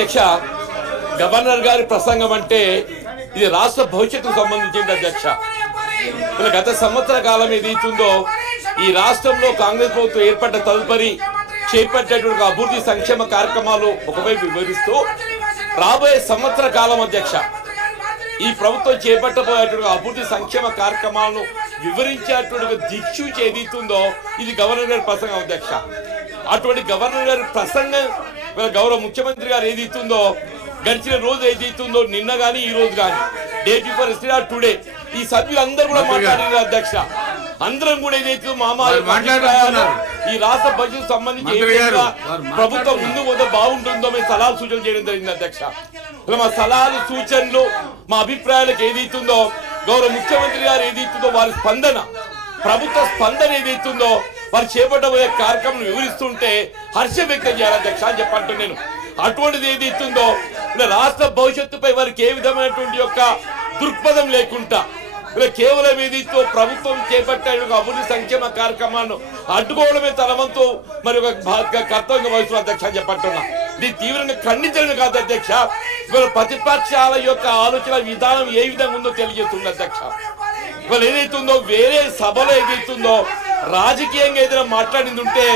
అధ్యక్ష గవర్నర్ గారి ప్రసంగం అంటే ఇది రాష్ట్ర భవిష్యత్తుకు సంబంధించింది అధ్యక్ష. గత సంవత్సర కాలం ఏదైతుందో ఈ రాష్ట్రంలో కాంగ్రెస్ ప్రభుత్వం ఏర్పడ్డ తదుపరి చేపట్టేటువంటి అభివృద్ధి సంక్షేమ కార్యక్రమాలు ఒకవైపు వివరిస్తూ రాబోయే సంవత్సర కాలం అధ్యక్ష ఈ ప్రభుత్వం చేపట్టబోయేటువంటి అభివృద్ధి సంక్షేమ కార్యక్రమాలను వివరించేటువంటి దిక్సూచి ఏదైతుందో ఇది గవర్నర్ గారి ప్రసంగం అధ్యక్ష. అటువంటి గవర్నర్ గారి ప్రసంగం గౌరవ ముఖ్యమంత్రి గారు ఏదైతుందో గడిచిన రోజు ఏదైతుందో నిన్న గానీ ఈ రోజు కానీ డే బిఫోర్ ఎస్టర్డే టుడే ఈ సభ్యులందరూ కూడా మాట్లాడారు అధ్యక్ష. అందరం కూడా ఏదైతే ఈ రాష్ట్ర బడ్జెట్ సంబంధించి ప్రభుత్వం ముందు పోతే బాగుంటుందో మేము సలహాలు సూచనలు చేయడం జరిగింది అధ్యక్ష. మా సలహాలు సూచనలు మా అభిప్రాయాలకు ఏదైతుందో గౌరవ ముఖ్యమంత్రి గారు ఏదైతుందో వారి స్పందన ప్రభుత్వ స్పందన ఏదైతుందో వారు చేపట్టబోయే కార్యక్రమం వివరిస్తుంటే హర్షం వ్యక్తం చేయాలి అధ్యక్ష అని చెప్పంటూ నేను అటువంటిది ఏదైతుందో రాష్ట్ర భవిష్యత్తుపై వారికి ఏ విధమైనటువంటి యొక్క దృక్పథం లేకుండా కేవలం ఏదైతే ప్రభుత్వం చేపట్టే అభివృద్ధి సంక్షేమ కార్యక్రమాలను అడ్డుకోవడమే తన వంతు మరి ఒక కర్తవ్యంగా వహిస్తున్న అధ్యక్ష అని చెప్పంటున్నా. దీన్ని తీవ్రంగా ఖండించడం కాదు అధ్యక్ష, ఇవాళ ప్రతిపక్షాల యొక్క ఆలోచన విధానం ఏ విధంగా ఉందో తెలియజేస్తుంది అధ్యక్ష. ఇవాళ ఏదైతుందో వేరే సభలో ఏదైతుందో రాజకీయంగా ఏదైనా మాట్లాడింది ఉంటే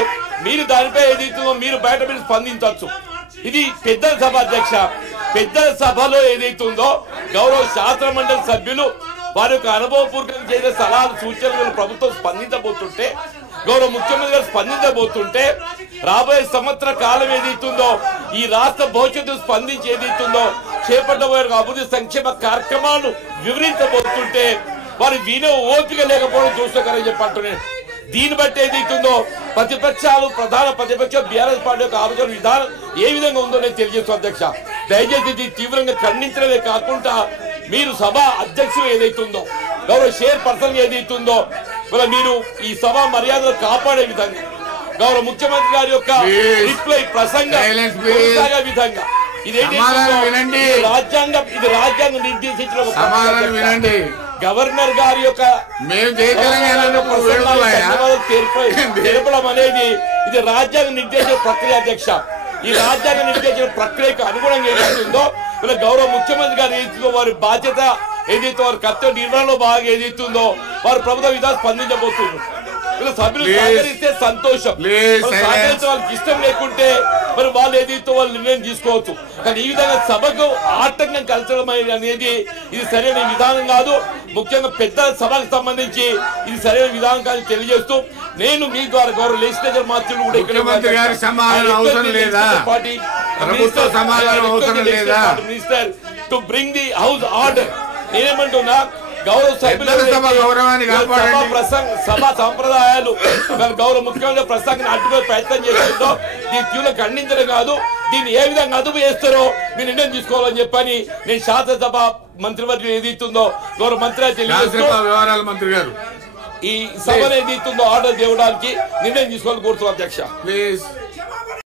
మీరు దానిపై ఏదైతుందో మీరు బయట మీరు స్పందించవచ్చు. ఇది పెద్దల సభ అధ్యక్ష. పెద్దల సభలో ఏదైతుందో గౌరవ శాసన మండలి సభ్యులు వారి యొక్క అనుభవపూర్వకంగా చేసే సలహాలు సూచనలు ప్రభుత్వం స్పందించబోతుంటే గౌరవ ముఖ్యమంత్రి గారు స్పందించబోతుంటే రాబోయే సంవత్సర కాలం ఏదైతుందో ఈ రాష్ట్ర భవిష్యత్తు స్పందించి ఏదైతుందో చేపట్టబోయే అభివృద్ధి సంక్షేమ కార్యక్రమాలను వివరించబోతుంటే వారు వినే ఓపిక లేకపోవడం చూసుకోగలని చెప్పంటున్నాను. దీన్ని బట్టి ఏదైతుందో ప్రతిపక్షాలు ప్రధాన ప్రతిపక్ష బీఆర్ఎస్ పార్టీ యొక్క ఆలోచన విధానం ఏ విధంగా ఉందో నేను తెలియజేస్తాను అధ్యక్ష. దయచేసి ఇది తీవ్రంగా ఖండించడమే కాకుండా మీరు సభ అధ్యక్షులు ఏదైతుందో గౌరవ చైర్ పర్సన్ ఏదైతుందో మీరు ఈ సభ మర్యాదలు కాపాడే విధంగా గౌరవ ముఖ్యమంత్రి గారి యొక్క రిప్లై ప్రసంగం విధంగా రాజ్యాంగం నిర్దేశించిన గవర్నర్ గారి యొక్క తెలపడం అనేది ఇది రాజ్యాంగం నిర్దేశించిన ప్రక్రియ అధ్యక్ష. ఈ రాజ్యాంగ నిర్దేశించిన ప్రక్రియకు అనుగుణంగా ఏదైతుందో ఇలా గౌరవ ముఖ్యమంత్రి గారు ఏదైతుందో వారి బాధ్యత ఏదైతే వారి కర్తవ్య నిర్వహణలో బాగా ఏదైతుందో వారు ప్రభుత్వ విధానం స్పందించబోతున్నారు. ఇలా సభ్యులు సహకరిస్తే సంతోషం, సహకరించే వాళ్ళకి ఇష్టం లేకుంటే మరి వాళ్ళు ఏదైతే వాళ్ళు నిర్ణయం తీసుకోవచ్చు. కానీ ఈ విధంగా సభకు ఆటంకం కలచడం అనేది ఇది సరైన విధానం కాదు. ముఖ్యంగా పెద్ద సభకు సంబంధించి ఇది సరైన విధానం కాదు తెలియజేస్తూ నేను మీ ద్వారా గౌరవ లెజిస్లేచర్ మాత్రులు కూడా minister to bring the house order నేనేమంటున్నా గౌరవ సభ్యుల సభ సంప్రదాయాలు గౌరవ ముఖ్యమంత్రి ప్రసంగాన్ని అడ్డుకునే ప్రయత్నం చేస్తుందో దీన్ని తీవ్ర ఖండించడం కాదు. దీన్ని ఏ విధంగా అదుపు చేస్తారో మీరు నిర్ణయం తీసుకోవాలని చెప్పని నేను శాసనసభ మంత్రివర్గం ఏదైతుందో గౌరవ మంత్రి వ్యవహారాల మంత్రి గారు ఈ సభను ఏదైతుందో ఆర్డర్ చేయడానికి నిర్ణయం తీసుకోవాలని కోరుతున్నాను అధ్యక్ష. ప్లీజ్.